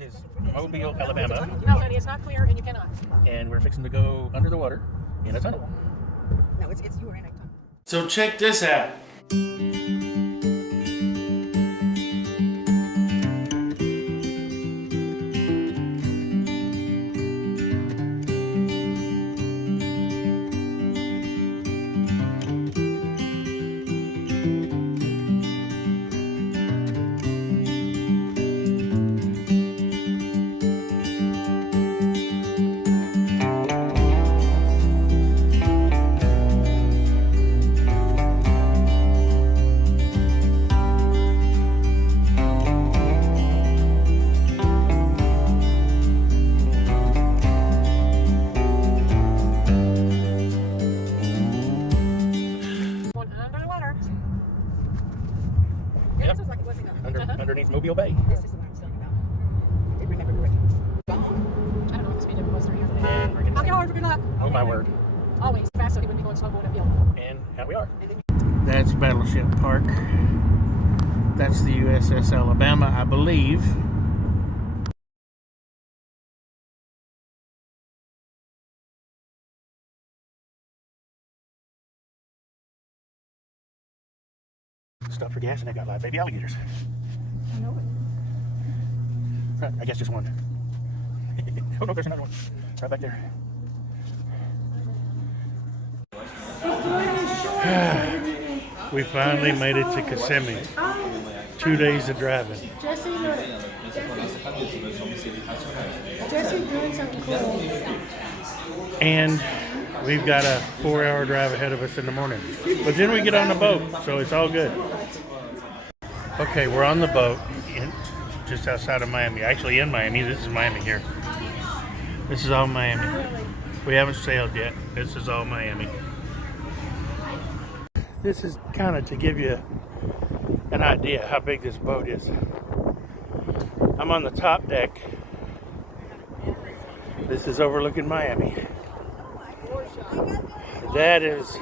is Mobile, Alabama. No, honey, it's not clear and you cannot. And we're fixing to go under the water in a tunnel. No, it's you are in a tunnel. So check this out. Underneath Mobile Bay. This is the one I'm talking about. I remember correctly. I don't know what the speed limit was through here. And we're getting Okay, hard for good luck. oh my word. Always fast so he wouldn't be going slow going uphill. And here we are. That's Battleship Park. That's the USS Alabama, I believe. Stop for gas and I got live baby alligators. I know it. Right, I guess just one. Oh no, there's another one. Right back there. We finally made it to Kissimmee. 2 days of driving. Jesse, look. Jesse doing something cool. And we've got a 4-hour drive ahead of us in the morning. But then we get on the boat, so it's all good. Okay, we're on the boat just outside of Miami. Actually in Miami. This is Miami here. This is all Miami. We haven't sailed yet. This is all Miami. This is kind of to give you an idea how big this boat is. I'm on the top deck. This is overlooking Miami. That is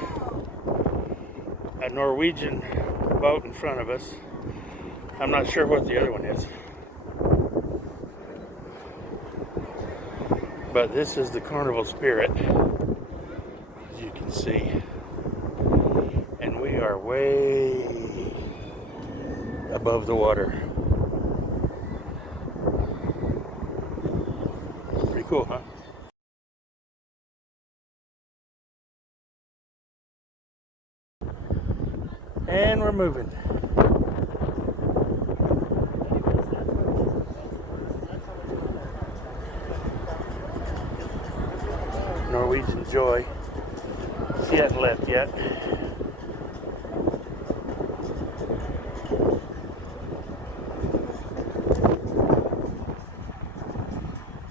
a Norwegian boat in front of us. I'm not sure what the other one is. But this is the Carnival Spirit, as you can see. And we are way above the water. Pretty cool, huh? And we're moving. Norwegian Joy. She hasn't left yet.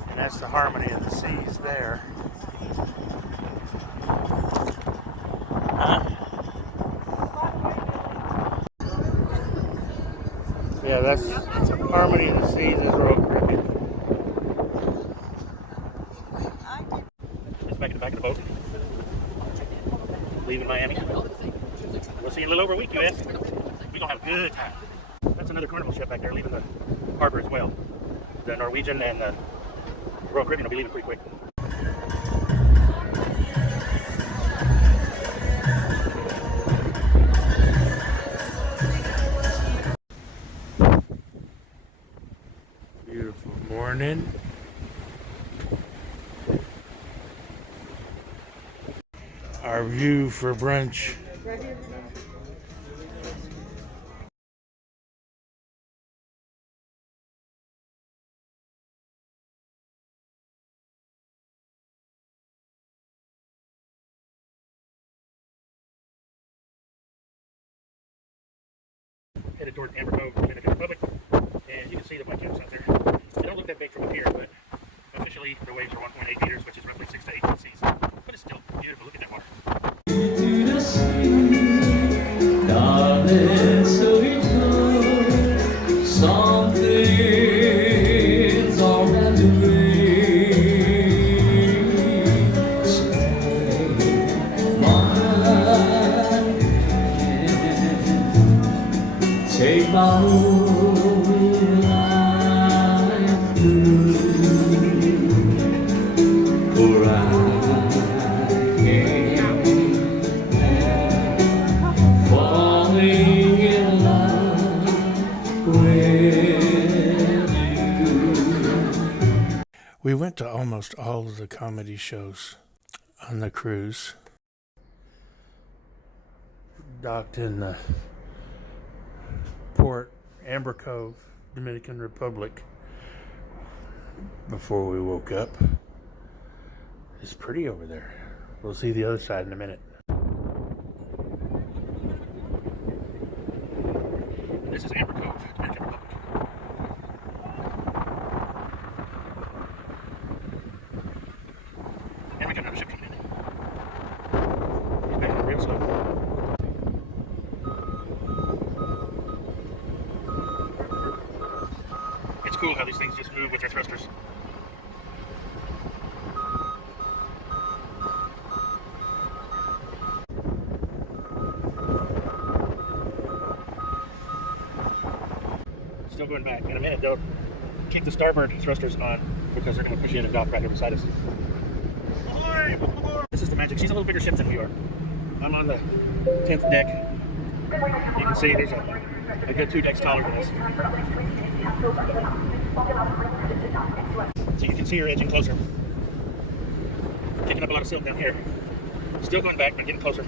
And that's the harmony of the seas there. Yeah, that's harmony of the seas is Royal Caribbean. It's back in the back of the boat. Leaving Miami. We'll see you in a little over a week, US. We're gonna have a good time. That's another Carnival ship back there leaving the harbor as well. The Norwegian and the Royal Caribbean will be leaving pretty quick. Beautiful morning. Our view for brunch. Headed toward Amber Cove, Dominican Republic, and you can see the white caps out there. They don't look that big from up here, but officially the waves are 1.8 meters, which is roughly 6 to 8 feet seas. But it's still beautiful. Look at that water. Take my whole life through. We went to almost all of the comedy shows on the cruise. Docked in the Port Amber Cove, Dominican Republic, before we woke up. It's pretty over there. We'll see the other side in a minute. This is Amber Cove, Dominican Republic. And we got another ship coming in. He's making it real slow. It's cool how these things just move with their thrusters. Still going back. In a minute, they'll keep the starboard thrusters on because they're going to push in and dock right here beside us. This is the Magic. She's a little bigger ship than we are. I'm on the 10th deck. You can see there's a good 2 decks taller than us. So you can see her edging closer. Picking up a lot of silk down here. Still going back, but getting closer.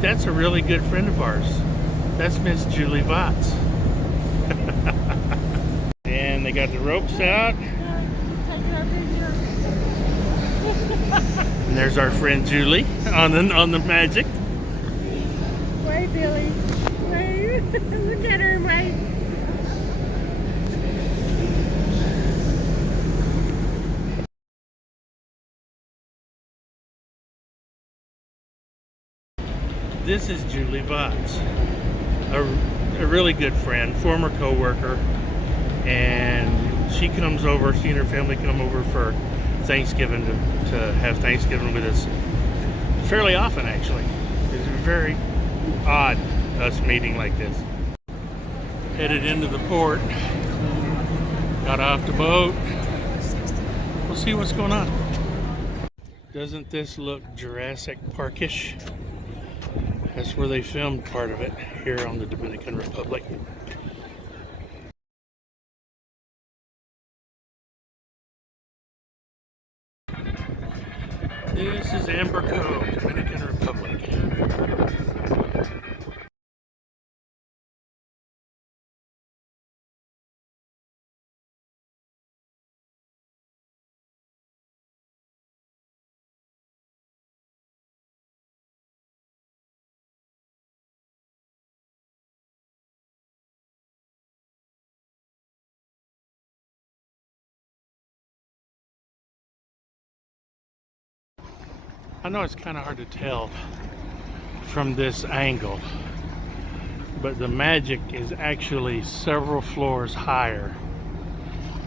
That's a really good friend of ours. That's Miss Julie Watts. And they got the ropes out. And there's our friend Julie on the Magic. Wait, Billy. Wait. Look at her, wait. This is Julie Watts, a really good friend, former co-worker, and she comes over, she and her family come over for Thanksgiving to have Thanksgiving with us fairly often, actually. It's very odd us meeting like this. Headed into the port, got off the boat. We'll see what's going on. Doesn't this look Jurassic Parkish? That's where they filmed part of it, here on the Dominican Republic. This is Amber Cove, Dominican Republic. I know it's kind of hard to tell from this angle, but the Magic is actually several floors higher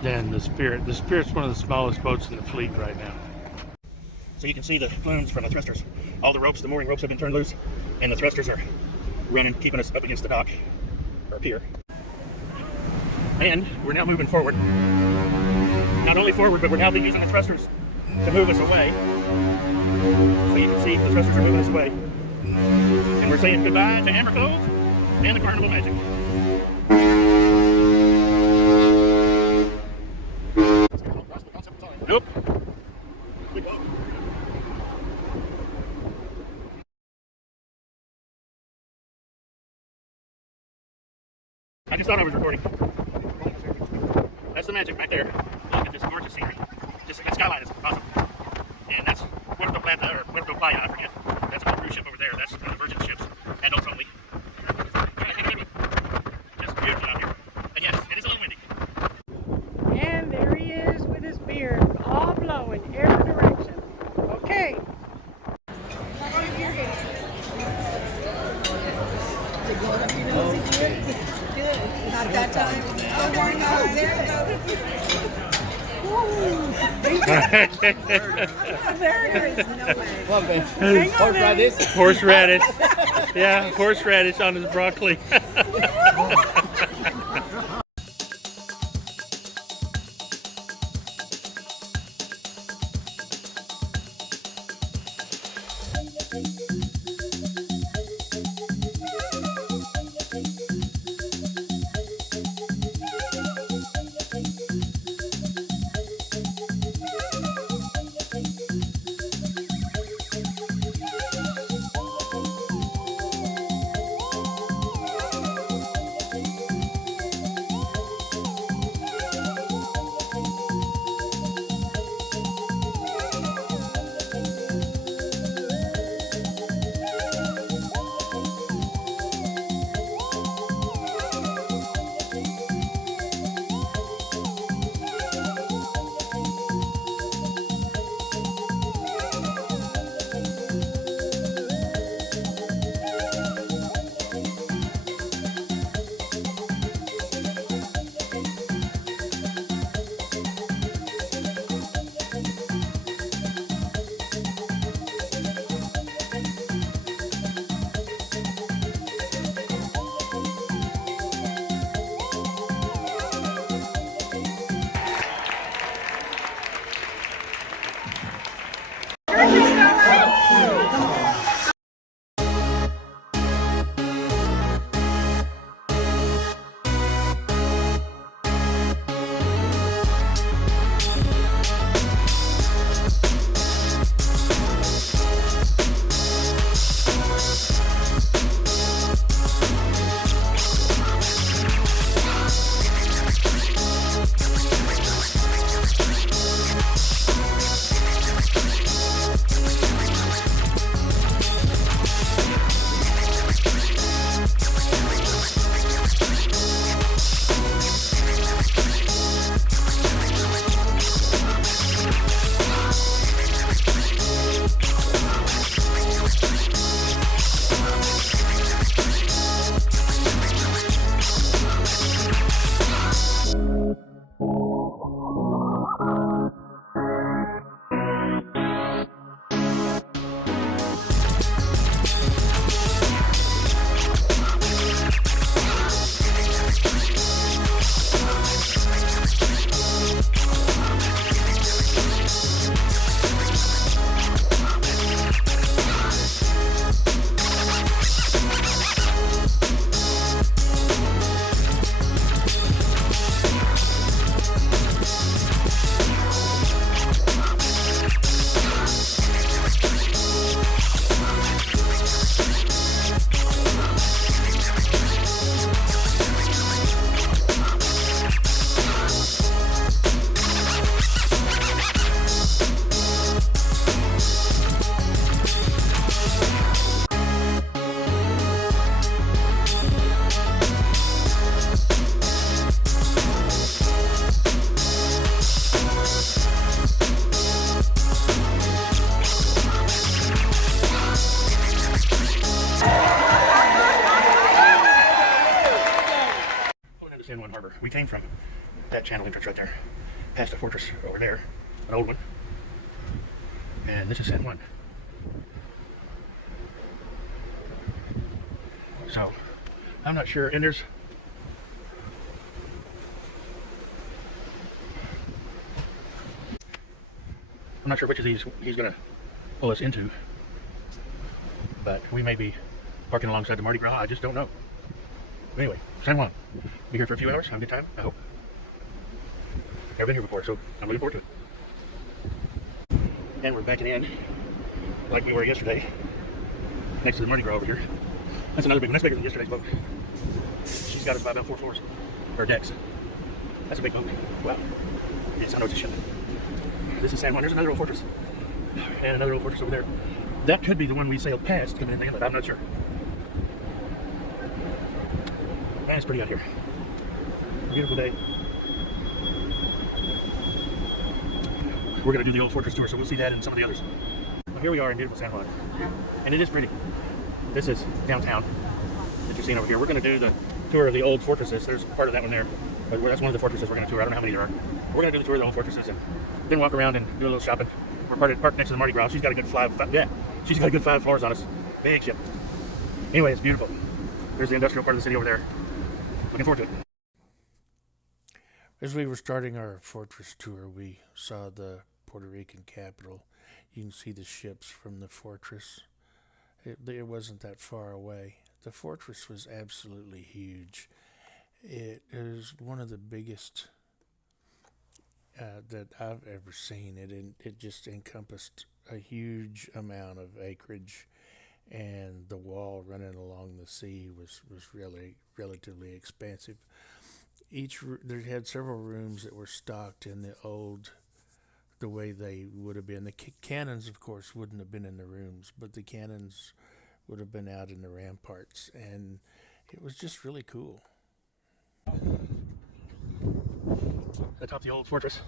than the Spirit. The Spirit's one of the smallest boats in the fleet right now. So you can see the flumes from the thrusters. All the ropes, the mooring ropes have been turned loose, and the thrusters are running, keeping us up against the dock, or pier. And we're now moving forward. Not only forward, but we're now using the thrusters to move us away. So you can see the thrusters are moving us away. And we're saying goodbye to Amber Cove and the Carnival Magic. Nope. I just thought I was recording. That's the Magic right there. Look at this gorgeous scenery. Just that skyline is awesome. And that's Puerto Plata, or Puerto Playa, I forget. That's a cruise ship over there. That's one of the Virgin ships. Adults only. Just beautiful out here. And yes, it is a little windy. And there he is with his beard, all blowing every direction. Okay. Not that time. Oh, why not? There it goes. There it is. No way. What, man? Horseradish? Horseradish. Yeah, horseradish on his broccoli. we came from that channel entrance right there, past the fortress over there, an old one, and this is San Juan. So, I'm not sure, and there's I'm not sure which of these he's going to pull us into, but we may be parking alongside the Mardi Gras. I just don't know. Anyway, San Juan. Be here for a few hours. Have a good time, I hope. Never been here before, so I'm looking forward to it. And we're backing in like we were yesterday, next to the Mardi Gras over here. That's another big one. That's bigger than yesterday's boat. She's got us by about 4 floors, or decks. That's a big boat. Wow. Yes, I know it's a ship. This is San Juan. There's another old fortress. And another old fortress over there. That could be the one we sailed past coming in the inlet. I'm not sure. Man, it's pretty out here. Beautiful day. We're going to do the old fortress tour, so we'll see that and some of the others. Well, here we are in beautiful San Juan. And it is pretty. This is downtown that you're seeing over here. We're going to do the tour of the old fortresses. There's part of that one there. But that's one of the fortresses we're going to tour. I don't know how many there are. We're going to do the tour of the old fortresses and then walk around and do a little shopping. We're parked next to the Mardi Gras. She's got a good she's got a good 5 floors on us. Big ship. Anyway, it's beautiful. There's the industrial part of the city over there. Looking forward to it. As we were starting our fortress tour, we saw the Puerto Rican capital. You can see the ships from the fortress. It wasn't that far away. The fortress was absolutely huge. It is one of the biggest that I've ever seen. It just encompassed a huge amount of acreage, and the wall running along the sea was really relatively expansive. There had several rooms that were stocked in the way they would have been. The cannons, of course, wouldn't have been in the rooms, but the cannons would have been out in the ramparts, and it was just really cool. Atop the old fortress.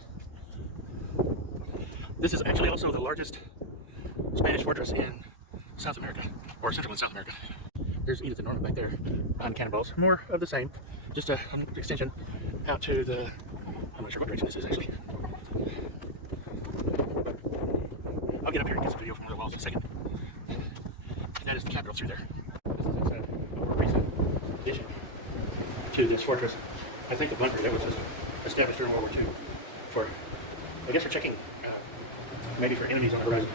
This is actually also the largest Spanish fortress in South America, or Central and South America. There's Edith and Norma back there behind the cannonballs. More of the same, just an extension out to the, I'm not sure what direction this is actually. I'll get up here and get some video from the walls in a second. And that is the capital through there. This is a more recent addition to this fortress. I think the bunker that was just established during World War II for, I guess, for checking, maybe for enemies on the horizon.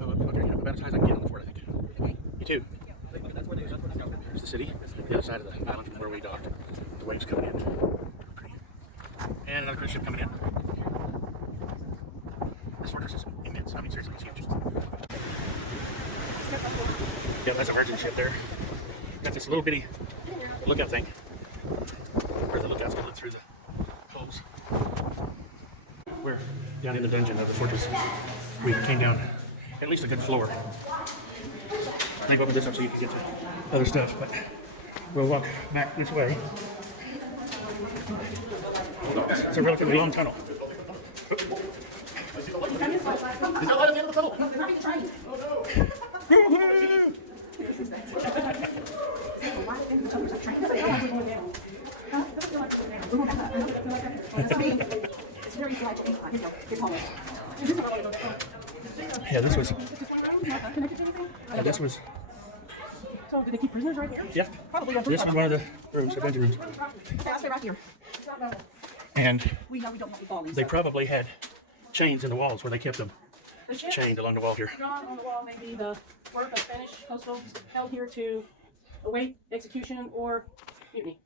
Okay, I'm about as high as I can get on the fort, I think. You too. There's the city, the other side of the island from where we docked. The waves coming in. Pretty. And another cruise ship coming in. This fortress is immense. I mean, seriously, it's huge. Yeah, that's a merchant ship there. Got this little bitty lookout thing where the lookouts can look through the holes. We're down in the dungeon of the fortress. We came down at least a good floor. I think open this up so you can get to other stuff, but we'll walk back this way. It's a relatively long tunnel. Yeah, this was. So, did they keep prisoners right here? Yeah. Probably. This was one of the rooms, the dungeon rooms. Okay, I'll stay right here. And we know we don't want to fall in. They probably had chains in the walls where they kept them The ship chained along the wall here. drawn on the wall may be the work of Spanish constables held here to await execution or mutiny.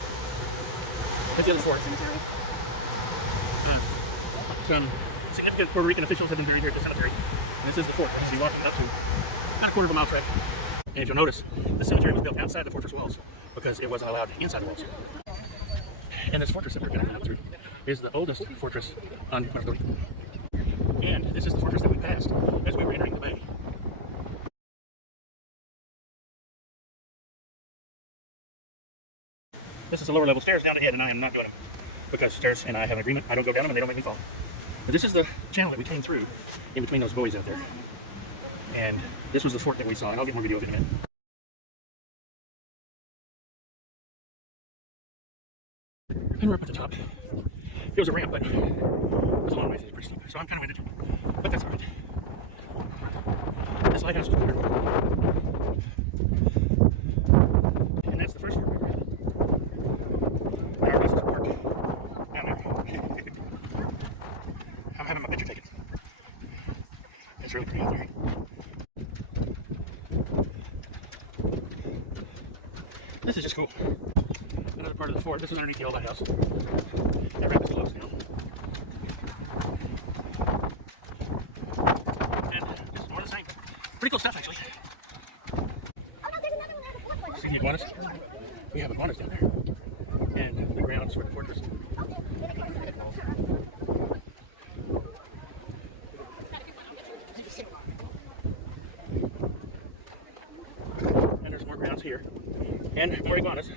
At the other fort. Some significant Puerto Rican officials have been buried here at the cemetery. And this is the fort. As you walk up to about a quarter of a mile trek. And if you'll notice, the cemetery was built outside the fortress walls because it wasn't allowed inside the walls. And this fortress that we're going to come through is the oldest fortress on Puerto Rico. And this is the fortress that we passed as we were entering the bay. This is the lower level stairs down ahead, and I am not doing them because stairs and I have an agreement. I don't go down them and they don't make me fall. But this is the channel that we came through in between those buoys out there. And this was the fort that we saw, and I'll get more video of it in a minute. And we're up at the top. It was a ramp, but it was a long way, so it's pretty steep. So I'm kind of winded, but that's all right. This lighthouse is cool. And that's the first fort we were at. And our buses are parked down there. I'm having my picture taken. It's really pretty out there. This is just cool. Another part of the fort. This was underneath the old lighthouse. That ramp is closed now. And just more of the same. Pretty cool stuff, actually. See the iguanas? We have iguanas down there. And the grounds for the fortress. And there's more grounds here. And more iguanas.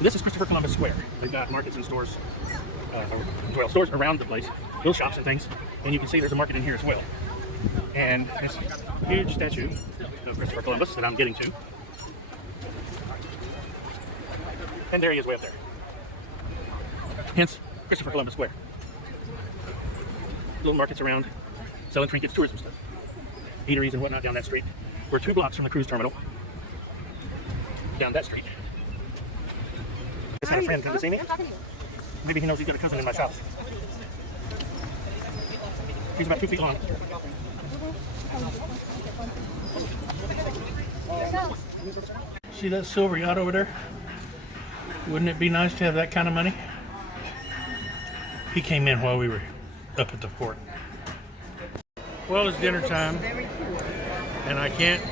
This is Christopher Columbus Square. They've got markets and stores, stores around the place, little shops and things. And you can see there's a market in here as well. And this huge statue of Christopher Columbus that I'm getting to. And there he is way up there. Hence, Christopher Columbus Square. Little markets around, selling trinkets, tourism stuff. Eateries and whatnot down that street. We're 2 blocks from the cruise terminal. Down that street. Just had a friend come to see me. Maybe he knows he's got a cousin in my shop. He's about 2 feet long. See that silver yacht over there? Wouldn't it be nice to have that kind of money? He came in while we were up at the fort. Well, it's dinner time, and I can't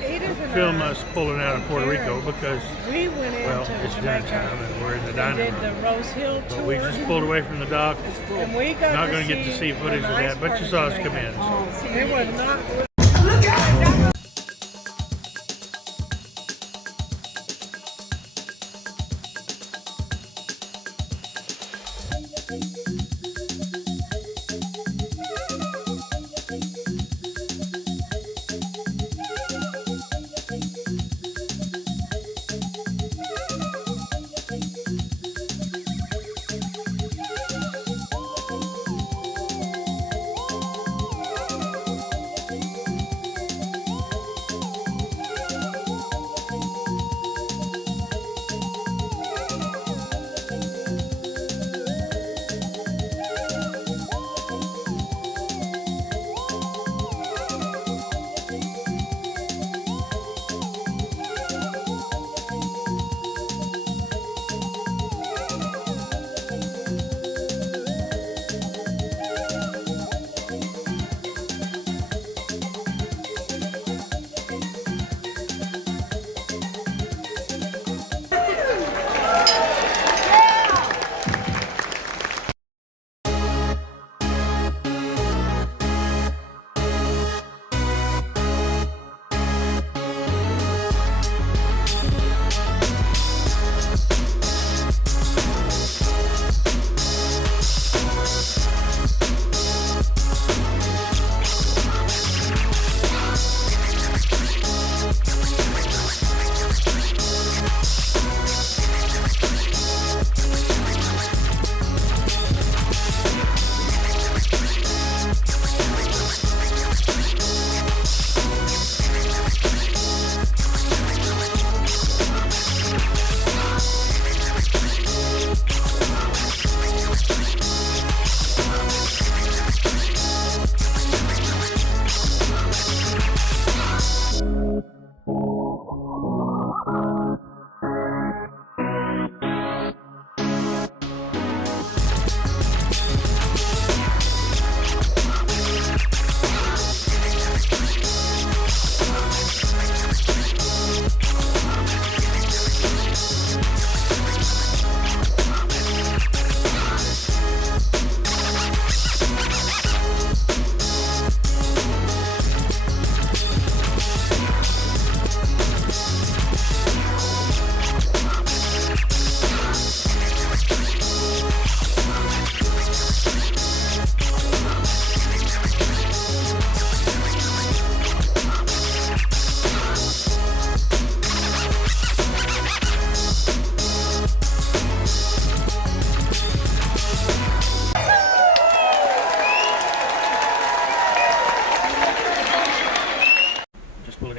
film us pulling out of Puerto Rico because, We went well, into it's dinner time and we're in the dining did the room. Rose Hill tour. But we just pulled away from the dock. And we got Not going to get to see footage of that, but you saw us come in. So. It was not.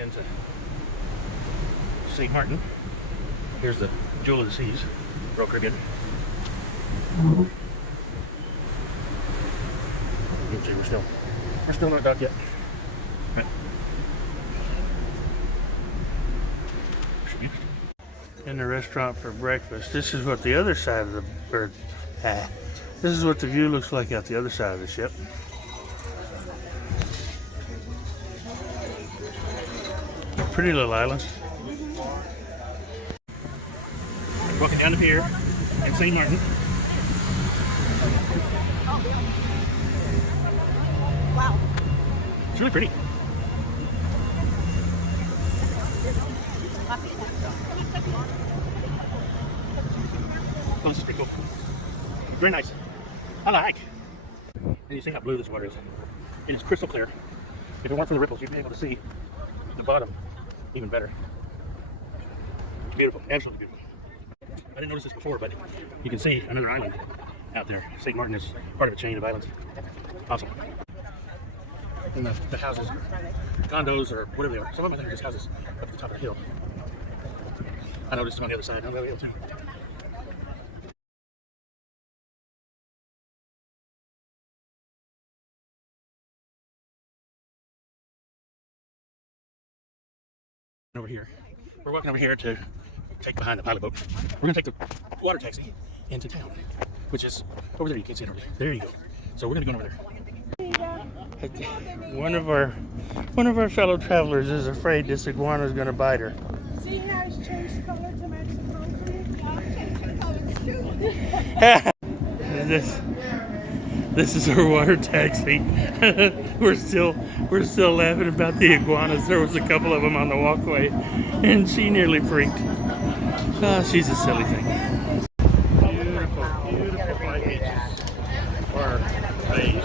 into St. Maarten. Here's the Jewel of the Seas, Royal Caribbean. You can see we're still not docked yet. Right. In the restaurant for breakfast. This is what the other side of the bird. This is what the view looks like out the other side of the ship. Pretty little island. Walking down the pier in St. Maarten. Wow. It's really pretty. Oh, this is pretty cool. Very nice. I like. And you see how blue this water is. It is crystal clear. If it weren't for the ripples, you'd be able to see the bottom even better. Beautiful, absolutely beautiful. I didn't notice this before, but you can see another island out there. St. Maarten is part of a chain of islands. Awesome. And the houses, condos, or whatever they are. Some of them I think are just houses up at the top of the hill. I noticed them on the other side, on the other hill too. Over here. We're walking over here to take behind the pilot boat. We're going to take the water taxi into town, which is over there. You can't see it over there. There you go. So we're going to go over there. One of our fellow travelers is afraid this iguana is going to bite her. See how it's changed color to match the concrete? This is our water taxi. we're still laughing about the iguanas. There was a couple of them on the walkway, and she nearly freaked. Oh, she's a silly thing. Beautiful, beautiful white beaches, or bays,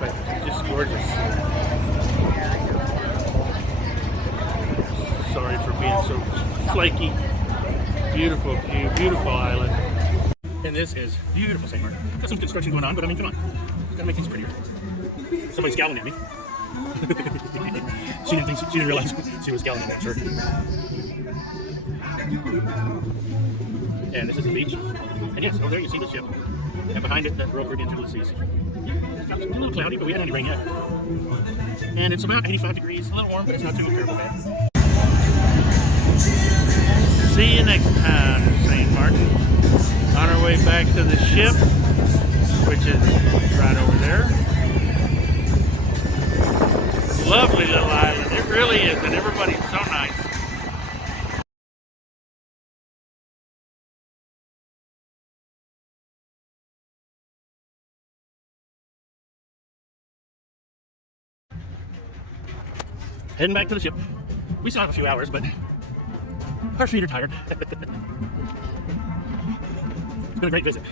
but just gorgeous. Sorry for being so flaky. Beautiful view, beautiful island. And this is beautiful St. Maarten. Got some construction going on, but I mean, come on. Gotta make things prettier. Somebody's scowling at me. she didn't realize she was scowling at me, I'm sure. And this is the beach. And yes, over there you see the ship. And behind it, the Royal Caribbean Jewel of the Seas. It's a little cloudy, but we haven't had any rain yet. And it's about 85 degrees, a little warm, but it's not too terrible bad. See you next time, St. Maarten. On our way back to the ship, which is right over there. Lovely little island. It really is, and everybody's so nice. Heading back to the ship. We still have a few hours, but our feet are tired. It's been a great visit.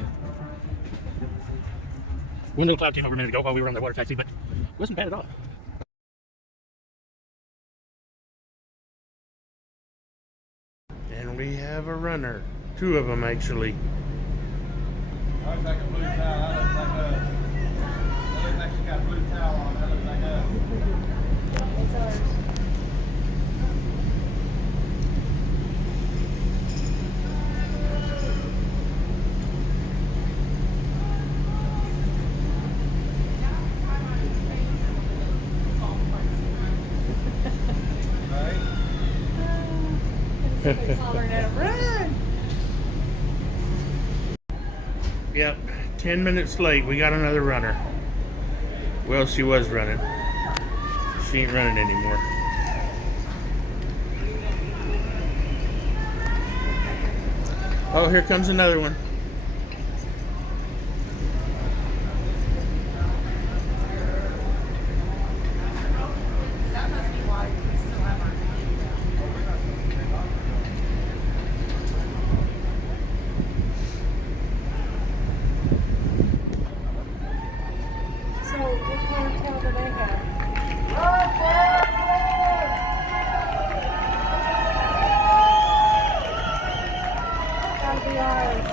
One little cloud came over a minute ago while we were on the water taxi, but it wasn't bad at all. And we have a runner. Two of them, actually. That looks like a blue towel. That looks like she's got a blue towel on. That looks like a... Run! Yep, 10 minutes late. We got another runner. Well, she was running. She ain't running anymore. Oh, here comes another one. So, what clientele do they have? Gotta be ours.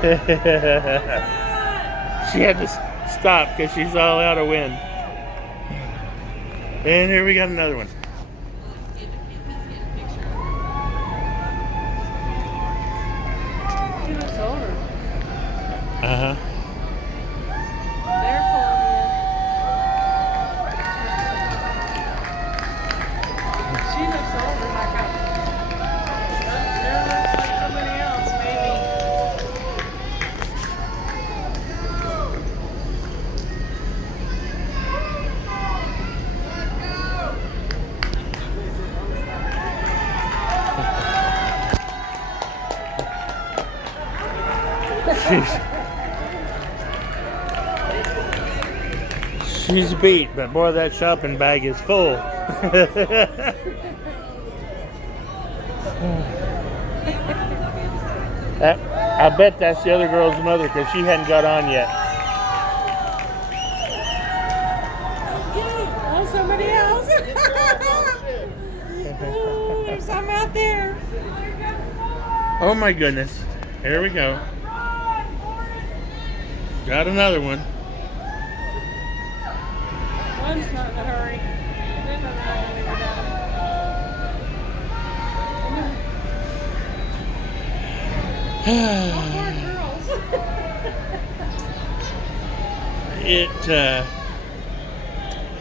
She had to stop because she's all out of wind. And here we got another one. She looks older. Uh-huh. They're Colombian. She looks older, like a. There looks like somebody else, maybe. She's beat, but boy, that shopping bag is full. I bet that's the other girl's mother because she hadn't got on yet. Oh, somebody else. Oh, there's some out there. Oh my goodness. Here we go. Got another one. One's not in a hurry. They don't know when they were down.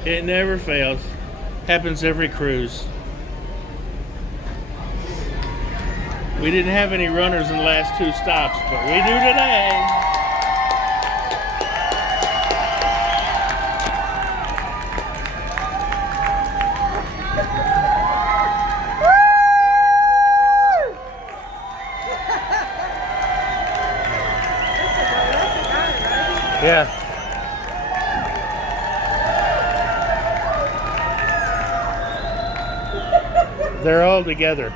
It never fails. Happens every cruise. We didn't have any runners in the last 2 stops, but we do today. Yeah. They're all together.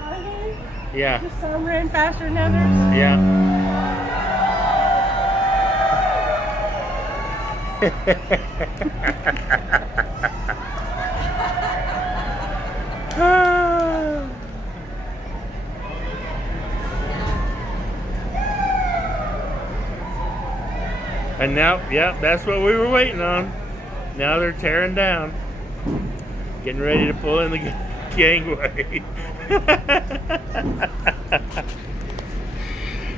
Are they? Yeah. Some ran faster than others. Yeah. And now, yeah, that's what we were waiting on. Now they're tearing down. Getting ready to pull in the gangway.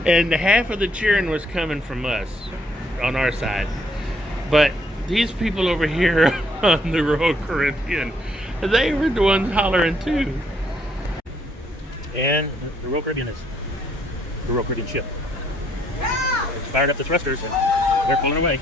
And half of the cheering was coming from us, on our side. But these people over here on the Royal Caribbean, they were the ones hollering too. And the Royal Caribbean is the Royal Caribbean ship. It's fired up the thrusters and they're pulling away.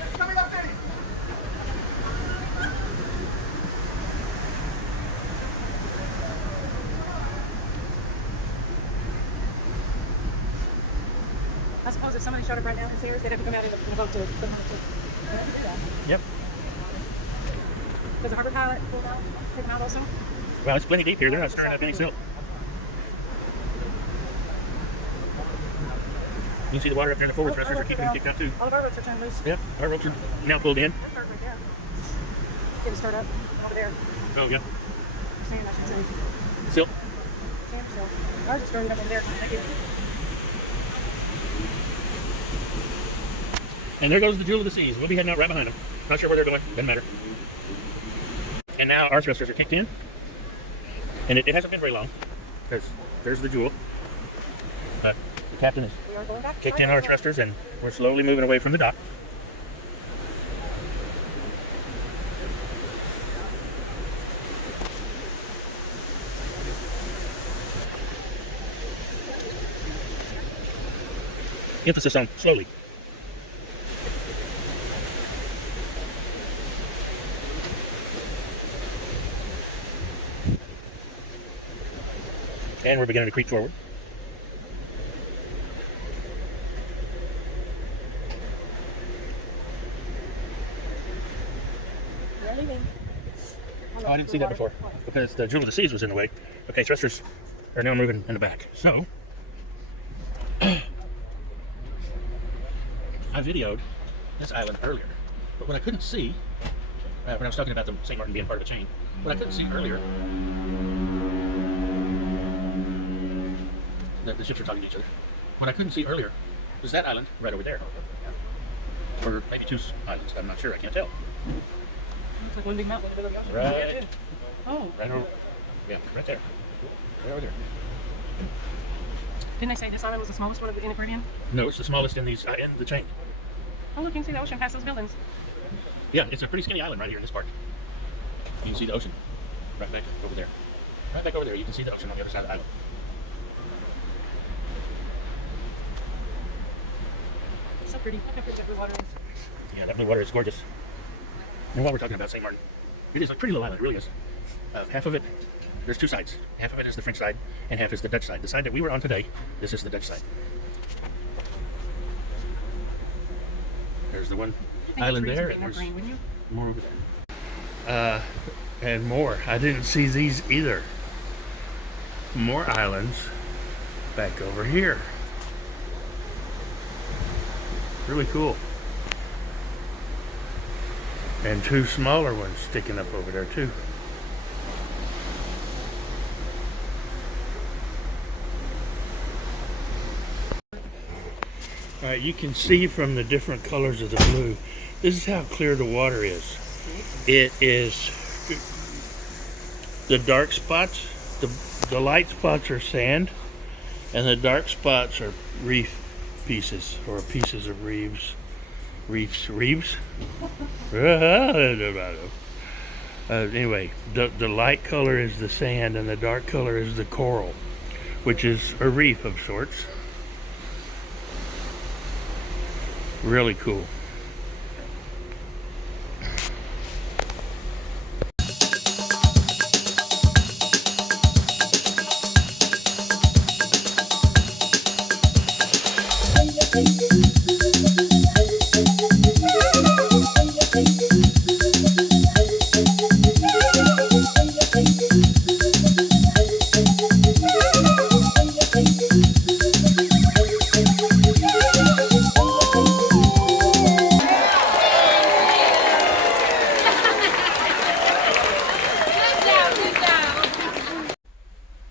I suppose if somebody showed up right now in Sears, they'd have to come out in the boat to put them on the ship. They have to do that. Yep. Does the harbor pilot pull them out, take them out also? Well, it's plenty deep here. They're not stirring up any silt. You can see the water up there in the forward thrusters are keeping them kicked out too. All of our ropes are turned loose. Yep, our ropes are now pulled in. That start right there. Get it start up over there. Oh, yeah. Sand, I should say. Silt. Sand still. Ours is starting up over there. Thank you. And there goes the Jewel of the Seas. We'll be heading out right behind them. Not sure where they're going. Doesn't matter. And now our thrusters are kicked in. And it hasn't been very long. Because there's the Jewel. But the captain has We are going back. kicked in our thrusters and we're slowly moving away from the dock. Emphasis on slowly. And we're beginning to creep forward. Oh, I didn't see that before because the Jewel of the Seas was in the way. Okay, thrusters are now moving in the back. So, I videoed this island earlier, but what I couldn't see, when I was talking about the St. Maarten being part of a chain, what I couldn't see earlier, the ships are talking to each other. What I couldn't see earlier There's that island right over there. Or maybe two islands, I'm not sure, I can't tell. Looks like one big mountain in the middle of the ocean. Right. Oh, Right over, yeah, right there. Right over there. didn't I say this island was the smallest one in the Caribbean? No, it's the smallest in these, in the chain. Oh, look, you can see the ocean past those buildings. Yeah, it's a pretty skinny island right here in this part. You can see the ocean right back over there. Right back over there, you can see the ocean on the other side of the island. It's so pretty. Look how pretty that blue water is. Yeah, that blue water is gorgeous. And while we're talking about St. Maarten, it is a pretty little island, it really is. Half of it, there's two sides. Half of it is the French side, and half is the Dutch side. The side that we were on today, this is the Dutch side. There's the one island there, and More there's green, wouldn't you? more over there. And more. I didn't see these either. More islands back over here. Really cool. And two smaller ones sticking up over there too. All right, you can see from the different colors of the blue, this is how clear the water is. It is the dark spots, the light spots are sand, and the dark spots are reef pieces, or pieces of reefs. Anyway, the light color is the sand, and the dark color is the coral, which is a reef of sorts. Really cool.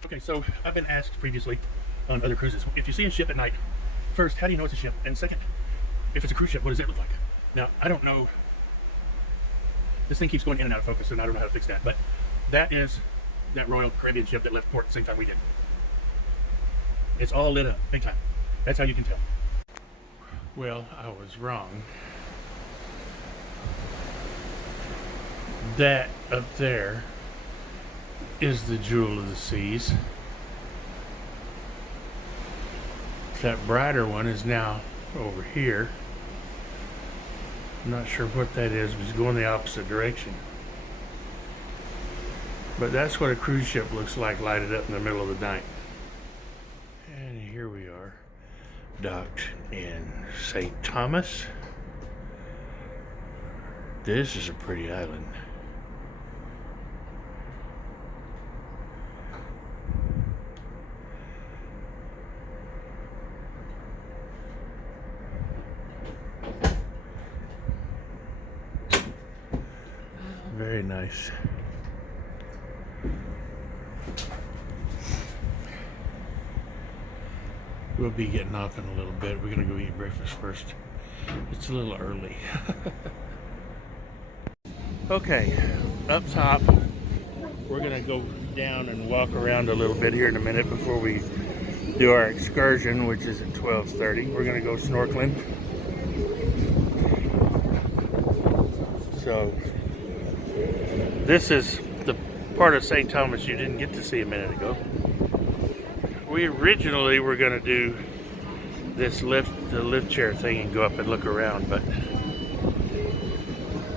Okay, so I've been asked previously on other cruises, if you see a ship at night, first, how do you know it's a ship? And second, if it's a cruise ship, what does it look like? Now, I don't know. This thing keeps going in and out of focus, and I don't know how to fix that. But that is that Royal Caribbean ship that left port at the same time we did. It's all lit up, big time. That's how you can tell. Well, I was wrong. That up there is the Jewel of the Seas. That brighter one is now over here. I'm not sure what that is, but it's going the opposite direction. But that's what a cruise ship looks like, lighted up in the middle of the night. And here we are, docked in St. Thomas. This is a pretty island. Very nice. We'll be getting off in a little bit. We're gonna go eat breakfast first. It's a little early. Okay, up top, we're gonna go down and walk around a little bit here in a minute before we do our excursion, which is at 12:30. We're gonna go snorkeling. So this is the part of St. Thomas you didn't get to see a minute ago. We originally were going to do this the lift chair thing and go up and look around, but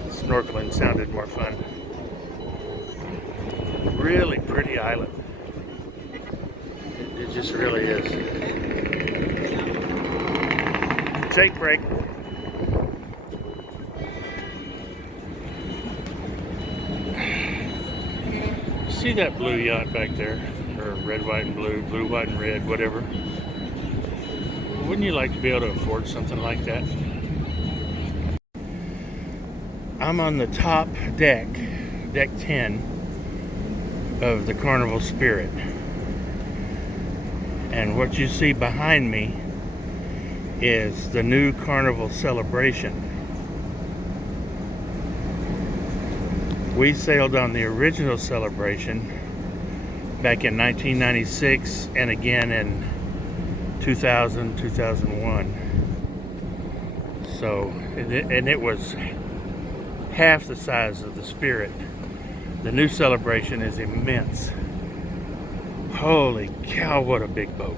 snorkeling sounded more fun. Really pretty island. It just really is. Take break. See that blue yacht back there? Or red, white, and blue, blue, white, and red, whatever. Wouldn't you like to be able to afford something like that? I'm on the top deck, deck 10 of the Carnival Spirit. And what you see behind me is the new Carnival celebration. We sailed on the original celebration back in 1996 and again in 2000, 2001. So, and it was half the size of the Spirit. The new celebration is immense. Holy cow, what a big boat.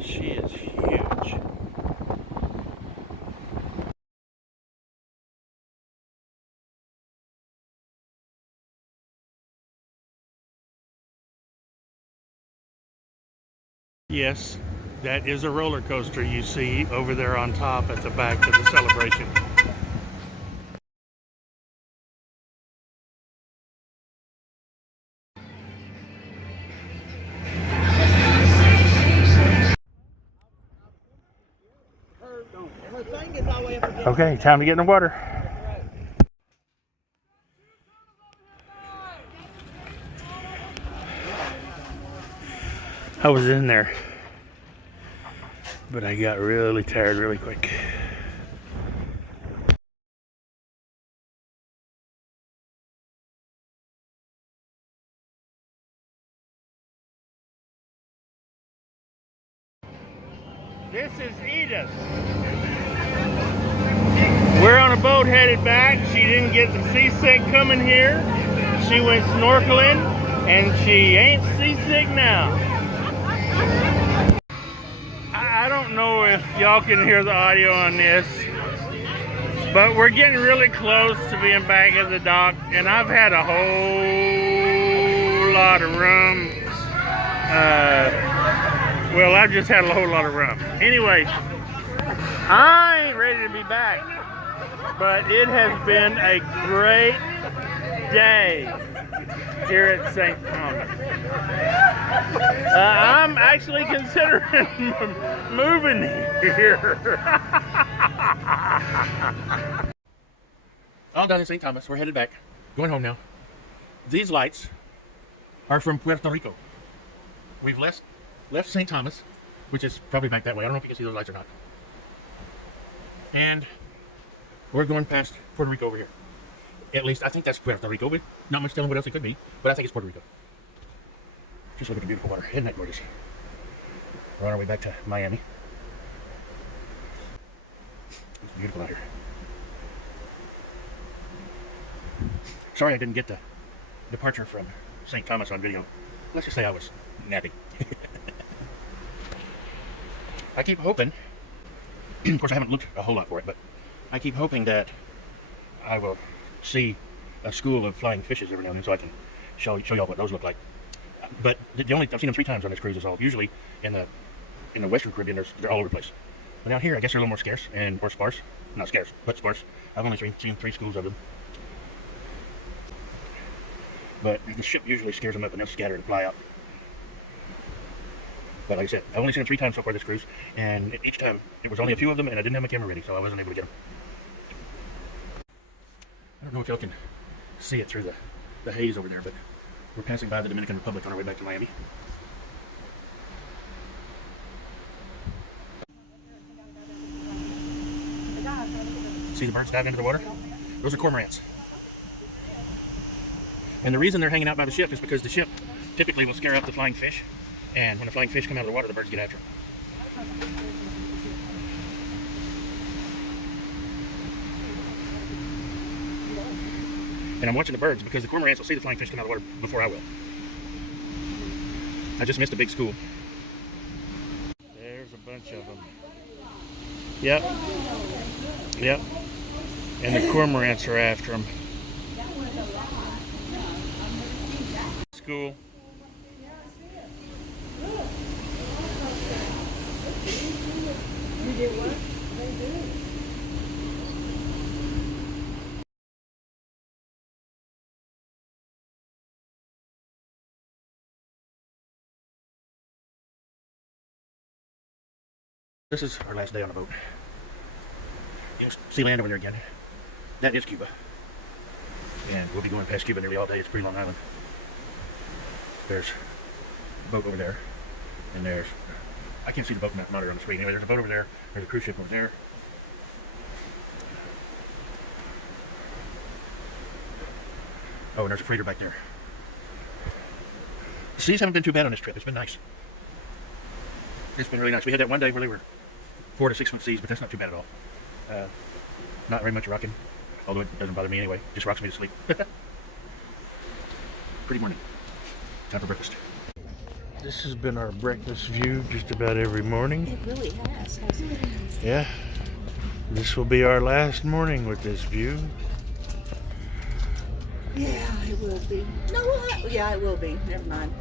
She is huge. Yes, that is a roller coaster you see over there on top at the back of the celebration. Okay, time to get in the water. I was in there, but I got really tired really quick. This is Edith. We're on a boat headed back. She didn't get the seasick coming here. She went snorkeling, and she ain't seasick now. I don't know if y'all can hear the audio on this, but we're getting really close to being back at the dock, and I've had a whole lot of rum. Well, I've just had a whole lot of rum. Anyway, I ain't ready to be back, but it has been a great day here at St. Thomas. I'm actually considering moving here. All done in St. Thomas. We're headed back. Going home now. These lights are from Puerto Rico. We've left St. Thomas, which is probably back that way. I don't know if you can see those lights or not. And we're going past Puerto Rico over here. At least I think that's Puerto Rico, but not much telling what else it could be. But I think it's Puerto Rico. Just look at the beautiful water. Isn't that gorgeous? We're on our way back to Miami. It's beautiful out here. Sorry I didn't get the departure from St. Thomas on video. Let's just say I was napping. I keep hoping, of course I haven't looked a whole lot for it, but I keep hoping that I will see a school of flying fishes every now and then so I can show y'all what those look like. But I've seen them 3 times on this cruise is all. Usually in the Western Caribbean they're all over the place. But down here I guess they're a little more scarce and more sparse. Not scarce, but sparse. I've only seen 3 schools of them. But the ship usually scares them up and they'll scatter and fly out. But like I said, I've only seen them 3 times so far this cruise, and each time it was only a few of them, and I didn't have my camera ready, so I wasn't able to get them. I don't know if y'all can see it through the haze over there, but we're passing by the Dominican Republic on our way back to Miami. See the birds diving into the water? Those are cormorants. And the reason they're hanging out by the ship is because the ship typically will scare up the flying fish. And when the flying fish come out of the water, the birds get after them. And I'm watching the birds because the cormorants will see the flying fish come out of the water before I will. I just missed a big school. There's a bunch of them. Yep. Yep. And the cormorants are after them. School. You did what? They do. This is our last day on the boat. You can see land over there again. That is Cuba. And we'll be going past Cuba nearly all day. It's pretty Long Island. There's a boat over there, and there's, I can't see the boat monitor on the screen. Anyway, there's a boat over there, there's a cruise ship over there. Oh, and there's a freighter back there. The seas haven't been too bad on this trip. It's been nice. It's been really nice. We had that one day where they were 4 to 6 foot seas, but that's not too bad at all. Not very much rocking, although it doesn't bother me anyway. Just rocks me to sleep. Pretty morning. Time for breakfast. This has been our breakfast view just about every morning. It really has, hasn't it? Yeah. This will be our last morning with this view. Yeah, it will be. No, what? Yeah, it will be. Never mind.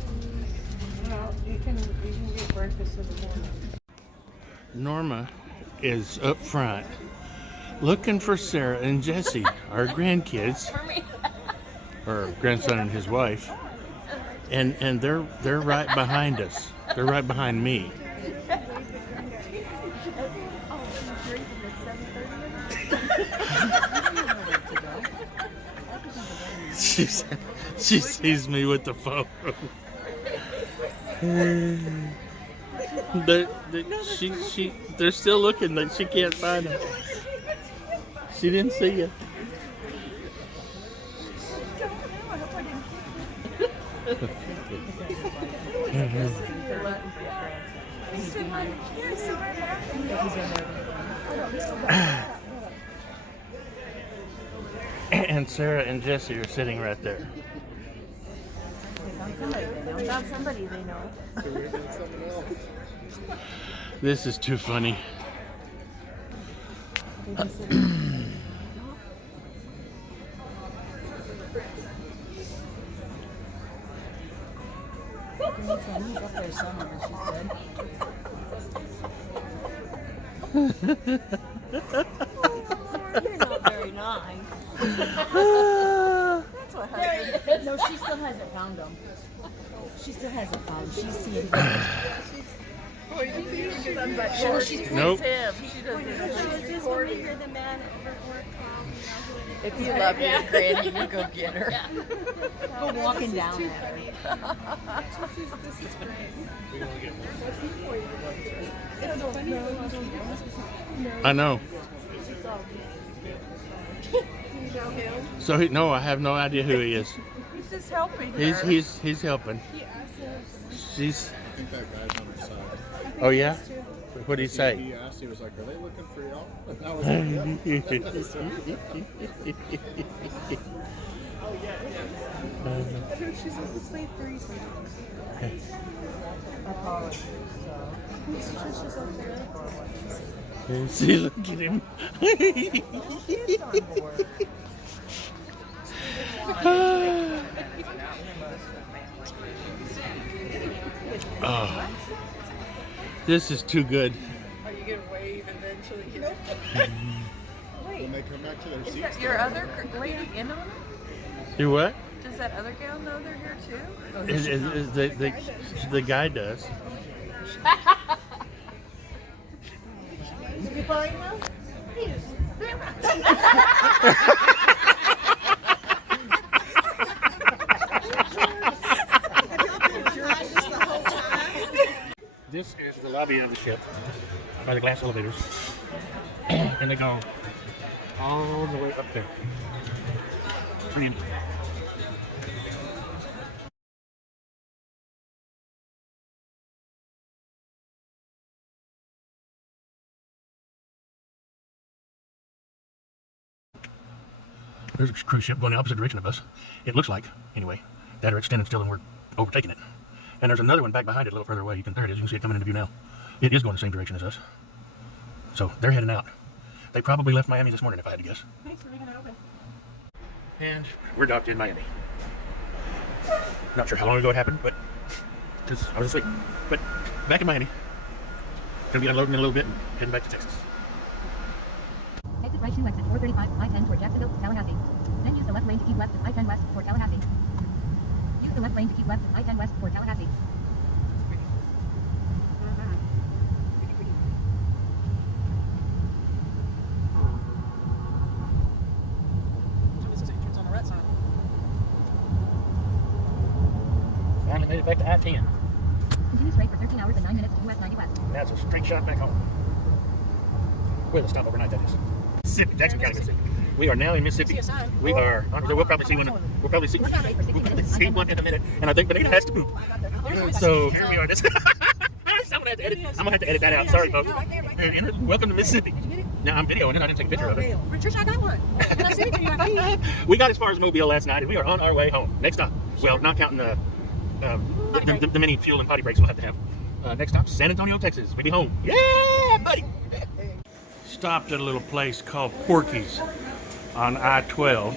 Well, you can get breakfast in the morning. Norma is up front looking for Sarah and Jesse, our grandkids, or grandson and his wife, and they're right behind us. They're right behind me. She sees me with the phone. They're still looking, but she can't find them. She didn't see you. And Sarah and Jesse are sitting right there. Found somebody they know. This is too funny. He's up there somewhere, she said. You're not very nice. That's what happened. No, she still hasn't found him. She still hasn't found him. She's seeing him. She's Nope. him. She doesn't. You're the man over work. If you love your granny, you go get her. Go walking down too that way. This is great. I know. You know him? So no, I have no idea who he is. He's just helping her. He's helping. He asked us. She's. I think that guy's on her side. I think Oh he yeah. is too. What did he say? He asked, he was like, are they looking for y'all? And I was like, I heard she's at the slave three sometimes. She's up there. See, look at him. Oh, this is too good. Are you gonna wave eventually? when they come back to their Is seats. that your other lady in on it? Do what? Does that other gal know they're here too? Is the guy does. You find him? This is the lobby of the ship by the glass elevators, and they go all the way up there. Brilliant. There's a cruise ship going the opposite direction of us. It looks like, anyway, that are extended still and we're overtaking it. And there's another one back behind it a little further away. There it is. You can see it coming into view now. It is going the same direction as us. So they're heading out. They probably left Miami this morning if I had to guess. Thanks for making it open. And we're docked in Miami. Not sure how long ago it happened, but because I was asleep. But back in Miami. Gonna be unloading in a little bit and heading back to Texas. Exit right to exit 435, I-10 toward Jacksonville, Tallahassee. Then use the left lane to keep left at I-10 west for Tallahassee. Use the left lane to keep left at I-10 west for Tallahassee. Finally made it I-10. Continue straight for 13 hours and 9 minutes to US 90 West. And that's a straight shot back home. Where the stop overnight that is. Mississippi, Jackson County, Mississippi. We are now in Mississippi. We are. We'll probably see one. We'll probably see one in a minute. And I think Benita has to poop. So here we are. I'm gonna have to edit that out. Sorry, folks. And welcome to Mississippi. Now I'm videoing it. I didn't take a picture of it. Patricia, I got one. And I sent it to you. I think. We got as far as Mobile last night, and we are on our way home. Next stop. Well, not counting the many fuel and potty breaks we'll have to have. Next stop, San Antonio, Texas. We be home. Yeah, buddy. Stopped at a little place called Porky's on I-12,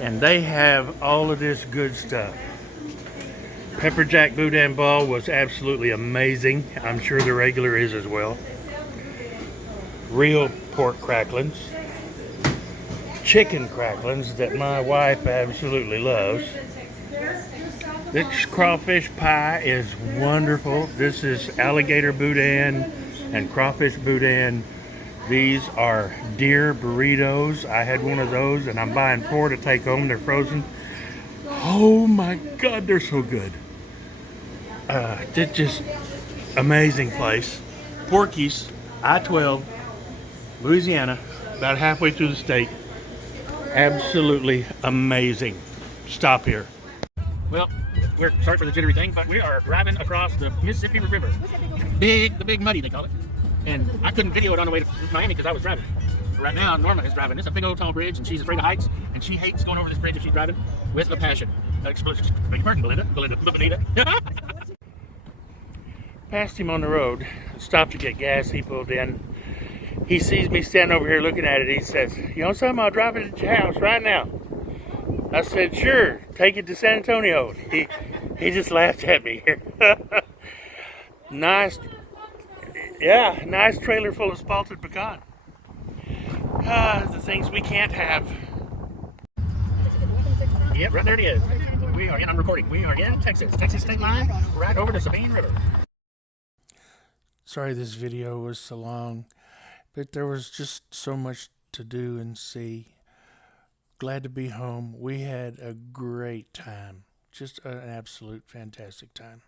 and they have all of this good stuff. Pepper Jack Boudin Ball was absolutely amazing. I'm sure the regular is as well. Real pork cracklings, chicken cracklings that my wife absolutely loves. This crawfish pie is wonderful. This is alligator boudin and crawfish boudin. These are deer burritos. I had one of those, and I'm buying 4 to take home. They're frozen. Oh my God, they're so good. It's just amazing place. Porky's, I-12, Louisiana, about halfway through the state. Absolutely amazing. Stop here. Well, we're sorry for the jittery thing, but we are driving across the Mississippi River. The big muddy, they call it. And I couldn't video it on the way to Miami because I was driving. Right now, Norma is driving. It's a big old tall bridge, and she's afraid of heights, and she hates going over this bridge if she's driving with a passion. Explosions. Beg your pardon, Belinda. Passed him on the road, stopped to get gas. He pulled in. He sees me standing over here looking at it. He says, "You know something? I'll drive it to your house right now." I said, "Sure, take it to San Antonio." He just laughed at me here. Nice trailer full of spalted pecan. The things we can't have. Yep, right there it is. We are in, I'm recording. We are in Texas state line, right over the Sabine River. Sorry this video was so long, but there was just so much to do and see. Glad to be home. We had a great time. Just an absolute fantastic time.